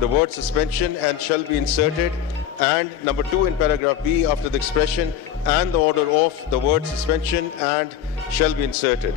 the word suspension and shall be inserted, and number 2 in paragraph B, after the expression and the order of, the word suspension and shall be inserted.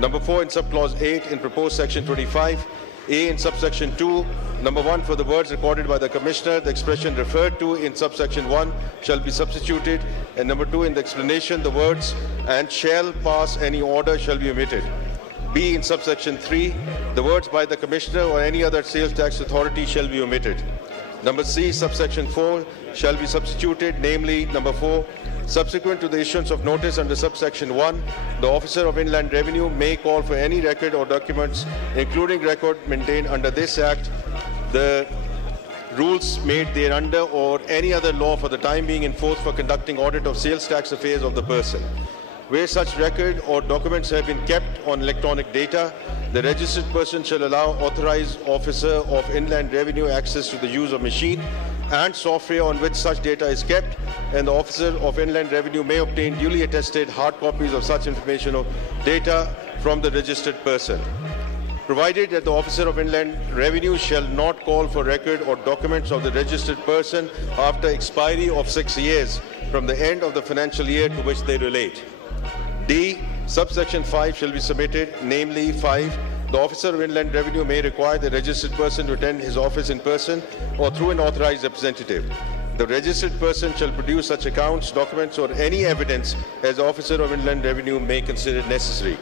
Number 4 in subclause 8 in proposed section 25, A in subsection 2, number 1, for the words recorded by the Commissioner, the expression referred to in subsection 1 shall be substituted, and number 2, in the explanation, the words and shall pass any order shall be omitted. B in subsection 3, the words by the Commissioner or any other sales tax authority shall be omitted. Number C, subsection 4 shall be substituted, namely number 4, subsequent to the issuance of notice under subsection 1, the Officer of Inland Revenue may call for any record or documents, including record maintained under this Act, the rules made thereunder, or any other law for the time being in force for conducting audit of sales tax affairs of the person. Where such record or documents have been kept on electronic data, the registered person shall allow authorized officer of Inland Revenue access to the use of machine and software on which such data is kept, and the Officer of Inland Revenue may obtain duly attested hard copies of such information or data from the registered person. Provided that the Officer of Inland Revenue shall not call for record or documents of the registered person after expiry of 6 years from the end of the financial year to which they relate. D. Subsection 5 shall be submitted, namely 5. The Officer of Inland Revenue may require the registered person to attend his office in person or through an authorized representative. The registered person shall produce such accounts, documents, or any evidence as the Officer of Inland Revenue may consider necessary.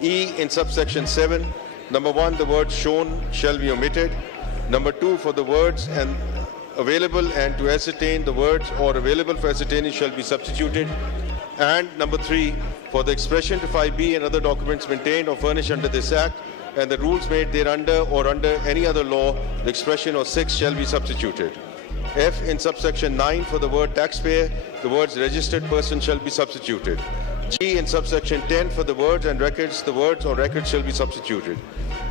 E. In subsection 7, number 1, the word shown shall be omitted. Number 2, for the words and available and to ascertain, the words or available for ascertaining shall be substituted. And number 3, for the expression to 5B and other documents maintained or furnished under this Act and the rules made thereunder or under any other law, the expression or 6 shall be substituted. F in subsection 9, for the word taxpayer, the words registered person shall be substituted. G in subsection 10, for the words and records, the words or records shall be substituted.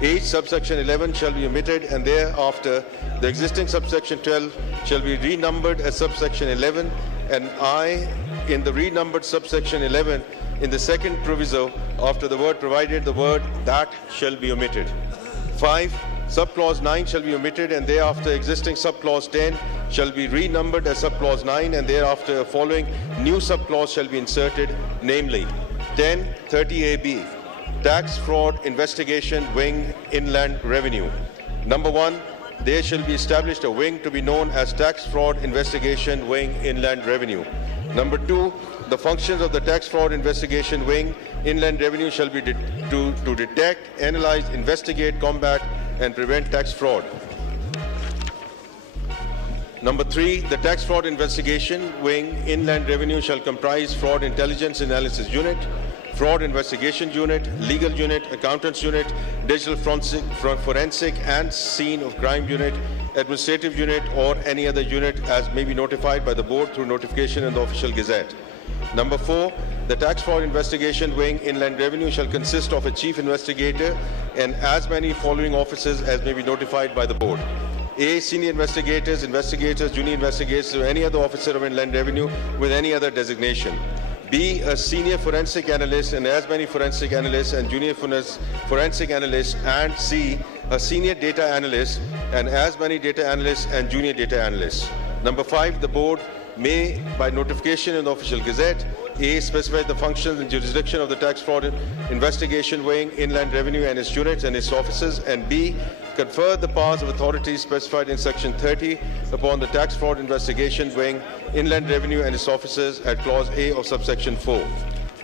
H subsection 11 shall be omitted, and thereafter the existing subsection 12 shall be renumbered as subsection 11, and I in the renumbered subsection 11 in the second proviso after the word provided, the word that shall be omitted. 5. Subclause 9 shall be omitted, and thereafter existing subclause 10 shall be renumbered as subclause 9, and thereafter a following new subclause shall be inserted, namely 1030AB, Tax Fraud Investigation Wing, Inland Revenue. Number 1, there shall be established a wing to be known as Tax Fraud Investigation Wing, Inland Revenue. Number 2, the functions of the Tax Fraud Investigation Wing, Inland Revenue shall be to detect, analyze, investigate, combat, and prevent tax fraud. Number 3, the Tax Fraud Investigation Wing, Inland Revenue shall comprise Fraud Intelligence Analysis Unit, Fraud Investigation Unit, Legal Unit, Accountants Unit, Digital Forensic and Scene of Crime Unit, Administrative Unit, or any other unit as may be notified by the Board through notification in the Official Gazette. Number 4, the Tax Fraud Investigation Wing, Inland Revenue shall consist of a Chief Investigator and as many following officers as may be notified by the Board. A. Senior investigators, junior investigators, or any other officer of Inland Revenue with any other designation. B. A senior forensic analyst and as many forensic analysts and junior forensic analysts. And C. A senior data analyst and as many data analysts and junior data analysts. Number 5, the Board may, by notification in the Official Gazette, A. specify the functions and jurisdiction of the Tax Fraud Investigation Wing, Inland Revenue and its units and its officers, and B. confer the powers of authorities specified in Section 30 upon the Tax Fraud Investigation Wing, Inland Revenue and its officers at Clause A of subsection 4.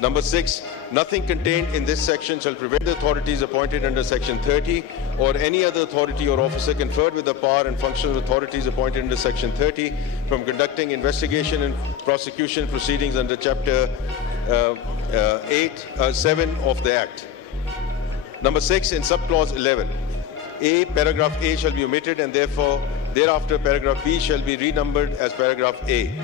Number 6, nothing contained in this section shall prevent the authorities appointed under Section 30 or any other authority or officer conferred with the power and functions of authorities appointed under Section 30 from conducting investigation and prosecution proceedings under Chapter 7 of the Act. Number 6, in subclause 11, A, paragraph A shall be omitted, and therefore thereafter paragraph B shall be renumbered as paragraph A.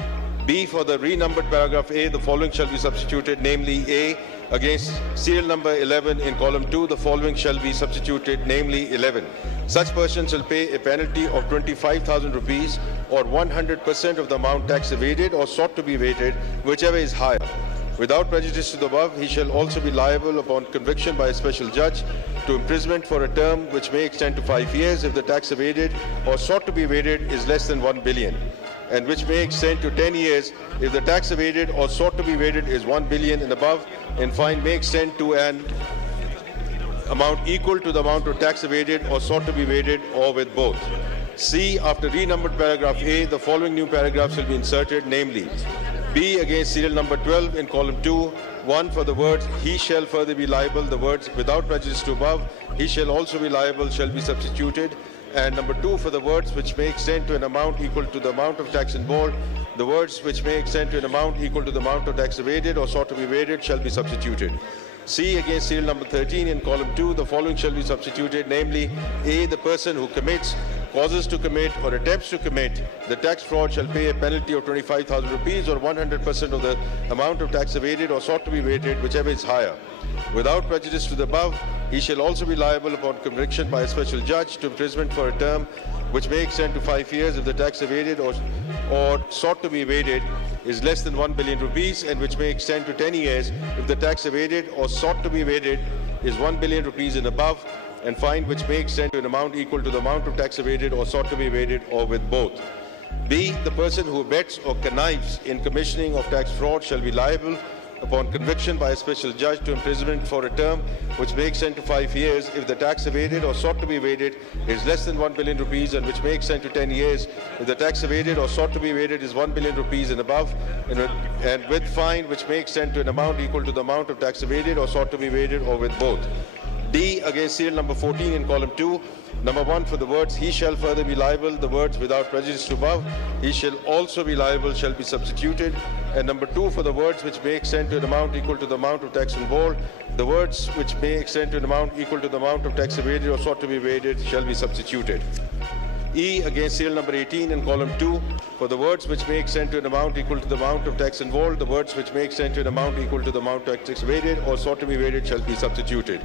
B, for the renumbered paragraph A, the following shall be substituted, namely A, against serial number 11 in column 2, the following shall be substituted, namely 11. Such person shall pay a penalty of 25,000 rupees or 100% of the amount tax evaded or sought to be evaded, whichever is higher. Without prejudice to the above, he shall also be liable upon conviction by a special judge to imprisonment for a term which may extend to 5 years if the tax evaded or sought to be evaded is less than 1 billion, and which may extend to 10 years if the tax evaded or sought to be evaded is 1 billion and above, and fine may extend to an amount equal to the amount of tax evaded or sought to be evaded, or with both. C. After renumbered paragraph A, the following new paragraphs will be inserted, namely, B against serial number 12 in column 2, 1 for the words he shall further be liable, the words without prejudice to above, he shall also be liable shall be substituted, and number 2 for the words which may extend to an amount equal to the amount of tax involved, the words which may extend to an amount equal to the amount of tax evaded or sought to be evaded shall be substituted. C against serial number 13 in column 2, the following shall be substituted, namely, A, the person who commits, causes to commit, or attempts to commit the tax fraud shall pay a penalty of 25,000 rupees or 100% of the amount of tax evaded or sought to be evaded, whichever is higher. Without prejudice to the above, he shall also be liable upon conviction by a special judge to imprisonment for a term which may extend to 5 years if the tax evaded or sought to be evaded is less than 1 billion rupees, and which may extend to 10 years if the tax evaded or sought to be evaded is 1 billion rupees and above, and fine which may extend to an amount equal to the amount of tax evaded or sought to be evaded, or with both. B. The person who abets or connives in commissioning of tax fraud shall be liable upon conviction by a special judge to imprisonment for a term which may extend to 5 years if the tax evaded or sought to be evaded is less than 1 billion rupees, and which may extend to 10 years if the tax evaded or sought to be evaded is 1 billion rupees and above, and with fine which may extend to an amount equal to the amount of tax evaded or sought to be evaded, or with both. D against serial number 14 in column 2, number 1 for the words he shall further be liable, the words without prejudice to above, he shall also be liable shall be substituted, and number 2 for the words which may extend to an amount equal to the amount of tax involved, the words which may extend to an amount equal to the amount of tax evaded or sought to be evaded shall be substituted. E against serial number 18 in column 2, for the words which may extend to an amount equal to the amount of tax involved, the words which may extend to an amount equal to the amount of tax evaded or sought to be evaded shall be substituted.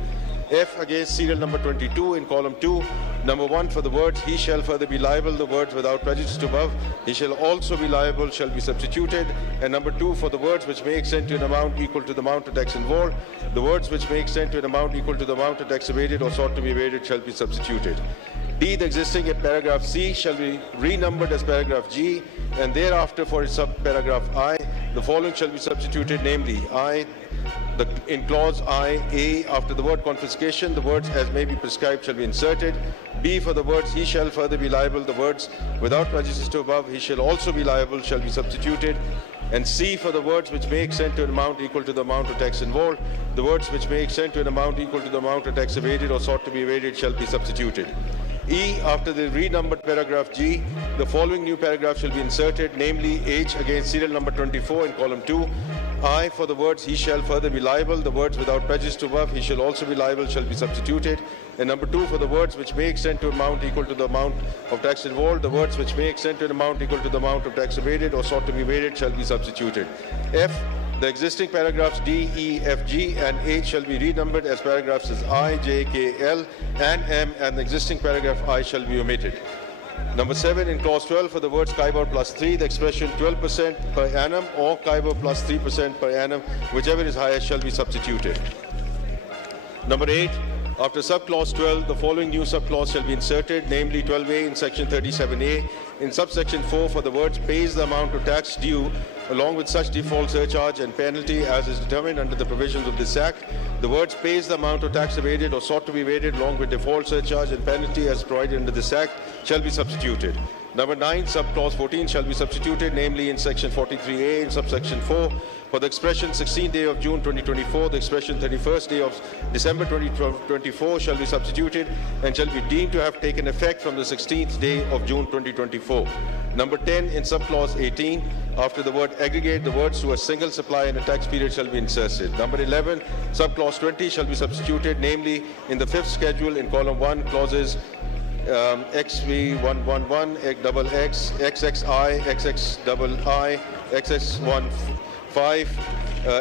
F against serial number 22 in column 2, number 1 for the words he shall further be liable, the words without prejudice to above, he shall also be liable shall be substituted, and number 2 for the words which may extend to an amount equal to the amount of tax involved, the words which may extend to an amount equal to the amount of tax evaded or sought to be evaded shall be substituted. D, the existing at paragraph C shall be renumbered as paragraph G, and thereafter for its subparagraph I, the following shall be substituted, namely, I, in clause I, A, after the word confiscation, the words as may be prescribed shall be inserted. B, for the words he shall further be liable, the words without prejudice to above, he shall also be liable shall be substituted. And C, for the words which may extend to an amount equal to the amount of tax involved, the words which may extend to an amount equal to the amount of tax evaded or sought to be evaded shall be substituted. E, after the renumbered paragraph G, the following new paragraph shall be inserted, namely H against serial number 24 in column 2. I, for the words he shall further be liable, the words without prejudice to above, he shall also be liable shall be substituted. And number 2 for the words which may extend to an amount equal to the amount of tax involved, the words which may extend to an amount equal to the amount of tax evaded or sought to be evaded shall be substituted. F, the existing paragraphs D, E, F, G and H shall be renumbered as paragraphs as I, J, K, L and M, and the existing paragraph I shall be omitted. Number 7, in clause 12 for the words Kybor plus 3, the expression 12% per annum or Kybor plus 3% per annum, whichever is higher, shall be substituted. Number 8, after subclause 12, the following new subclause shall be inserted, namely 12A in section 37A. In subsection 4, for the words pays the amount of tax due along with such default surcharge and penalty as is determined under the provisions of this Act, the words pays the amount of tax evaded or sought to be evaded along with default surcharge and penalty as provided under this Act shall be substituted. Number 9, subclause 14 shall be substituted, namely in section 43A in subsection 4. For the expression 16th day of June 2024, the expression 31st day of December 2024 shall be substituted and shall be deemed to have taken effect from the 16th day of June 2024. Number 10, in subclause 18, after the word aggregate, the words to a single supply and a tax period shall be inserted. Number 11, subclause 20 shall be substituted, namely in the 5th schedule in column 1, clauses XV111, XX, XXI, XXII, XX15,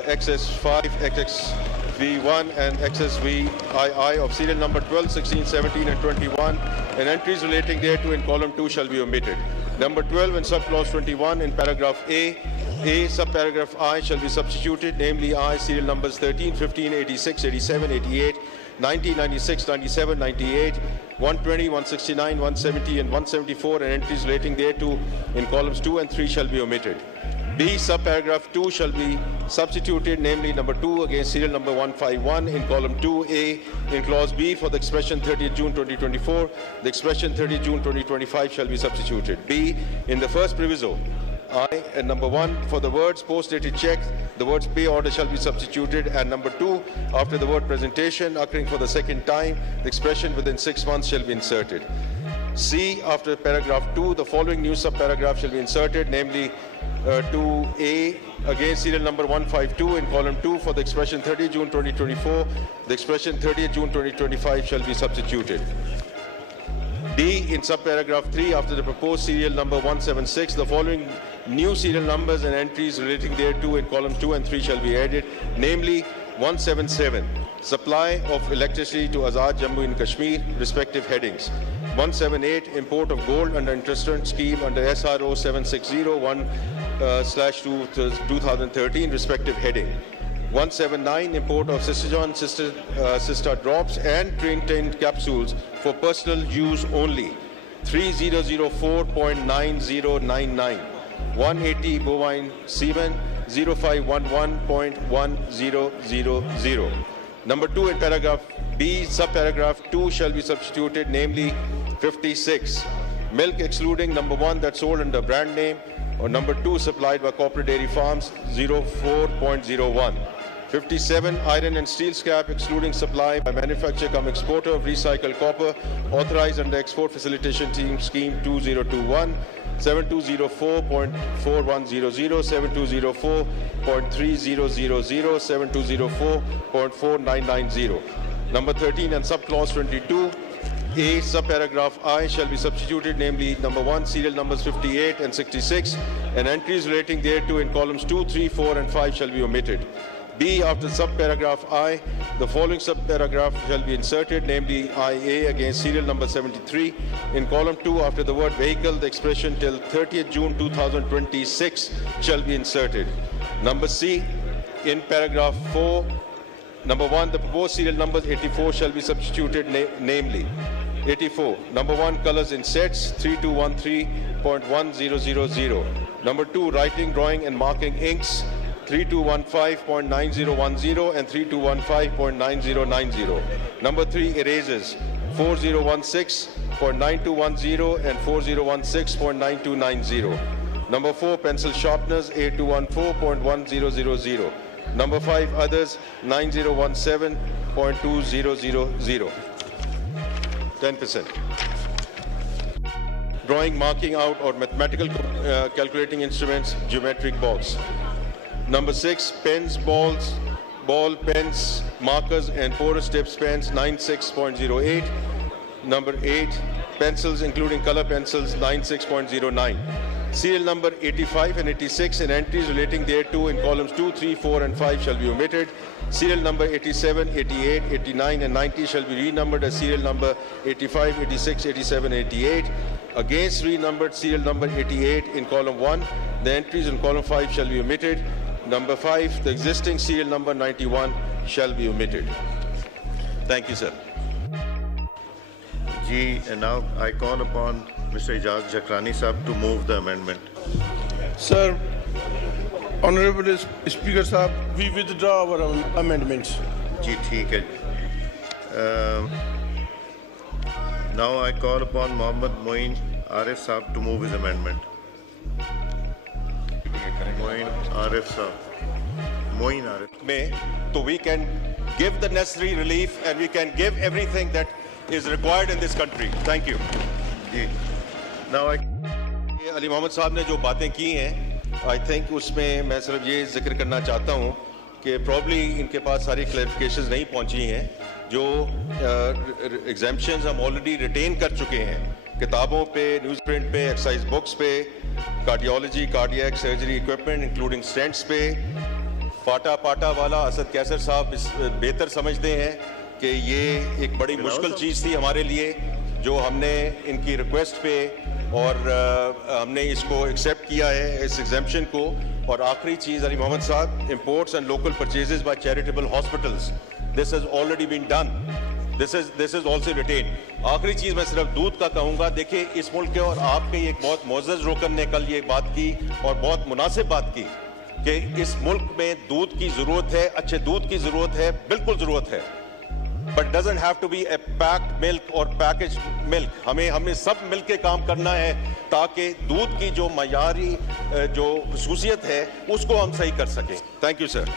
XS5, XXV1 and XSVII of serial number 12, 16, 17 and 21, and entries relating thereto in column 2 shall be omitted. Number 12, in subclause 21 in paragraph A, A subparagraph I shall be substituted, namely I, serial numbers 13, 15, 86, 87, 88, 90, 96, 97, 98, 120, 169, 170 and 174 and entries relating thereto in columns 2 and 3 shall be omitted. B subparagraph 2 shall be substituted, namely number 2 against serial number 151 in column 2A in clause B for the expression 30th June 2024. The expression 30th June 2025 shall be substituted. B in the first proviso, I and number 1 for the words post-dated check, the words pay order shall be substituted, and number 2 after the word presentation occurring for the second time, the expression within 6 months shall be inserted. C after paragraph 2, the following new subparagraph shall be inserted, namely 2A against serial number 152 in column 2 for the expression 30 June 2024, the expression 30th June 2025 shall be substituted. D in subparagraph 3 after the proposed serial number 176, the following new serial numbers and entries relating thereto in column 2 and 3 shall be added, namely 177, supply of electricity to Azad Jammu and Kashmir, respective headings. 178, import of gold under interest scheme under SRO 760/2013, respective heading. 179, import of Cystajon, Cysta drops and train capsules for personal use only. 3004.9099. 180, bovine semen. 0511.1000. Number 2 in paragraph B, subparagraph 2 shall be substituted, namely 56. Milk excluding number 1 that's sold under brand name, or number 2 supplied by corporate dairy farms, 04.01. 57, iron and steel scrap excluding supply by manufacturer cum exporter of recycled copper authorized under export facilitation scheme 2021. 7204.4100, 7204.3000, 7204.4990. Number 13 and subclause 22. A subparagraph I shall be substituted, namely number 1, serial numbers 58 and 66, and entries relating thereto in columns 2, 3, 4, and 5 shall be omitted. B after subparagraph I, the following subparagraph shall be inserted, namely IA against serial number 73. In column 2, after the word vehicle, the expression till 30th June 2026 shall be inserted. Number C, in paragraph 4, number 1, the proposed serial numbers 84 shall be substituted, namely 84. Number 1, colors in sets 3213.1000. Number 2, writing, drawing, and marking inks 3215.9010 and 3215.9090. Number 3, erasers 4016.9210 and 4016.9290. Number 4, pencil sharpeners 8214.1000. Number 5, others 9017.2000. 10%. Drawing, marking out, or mathematical calculating instruments, geometric box. Number 6, pens, balls, ball pens, markers, and porous tips pens, 96.08. Number 8, pencils, including color pencils, 96.09. Serial number 85 and 86 and entries relating thereto in columns 2, 3, 4, and 5 shall be omitted. Serial number 87, 88, 89, and 90 shall be renumbered as serial number 85, 86, 87, 88. Against renumbered serial number 88 in column 1, the entries in column 5 shall be omitted. Number 5, the existing serial number 91 shall be omitted. Thank you, sir. Ji, and now I call upon Mr. Ijaz Jakrani Sahab to move the amendment. Sir, Honorable Speaker Sahab, we withdraw our amendments. Ji, theek hai. Now I call upon Mohammad Moin Arif Sahab to move his amendment. Moin Arif Sahab. Moin Arif. So we can give the necessary relief and we can give everything that is required in this country. Thank you. Ji. Now I... Ali Mohammad साहब ने जो बातें की हैं, I think उसमें मैं सिर्फ ये जिक्र करना चाहता हूँ कि प्रॉब्ली इनके पास सारी क्लैरिफिकेशंस नहीं पहुँची हैं. जो एग्जाम्पशंस हम ऑलरेडी रिटेन कर चुके हैं किताबों पे, न्यूज़ प्रिंट पे, एक्सरसाइज बुक्स पे, cardiology, cardiac surgery equipment including stents पे. फाटा पाटा वाला असद कैसर साहब बेहतर समझते हैं कि ये एक बड़ी मुश्किल चीज़ थी हमारे लिए, जो हमने इनकी रिक्वेस्ट पे और हमने इसको एक्सेप्ट किया है इस एग्जेम्पशन को। और आखिरी चीज़ Ali Mohammad sahab, imports and local purchases by charitable hospitals, this has already been done, this is also written. आखिरी चीज़ मैं सिर्फ दूध का कहूँगा, देखिए इस मुल्क के और आपके एक बहुत मोअज़्ज़ज़ रुकन ने कल ये बात की और बहुत मुनासिब बात की कि इस मुल्क में दूध की ज़रूरत है, अच्छे दूध की ज़रूरत है, बिल्कुल ज़रूरत है, but doesn't have to be a packed milk और पैकेज मिल्क। हमें सब मिल के काम करना है ताकि दूध की जो मयारी जो खसूसियत है उसको हम सही कर सकें। Thank you sir.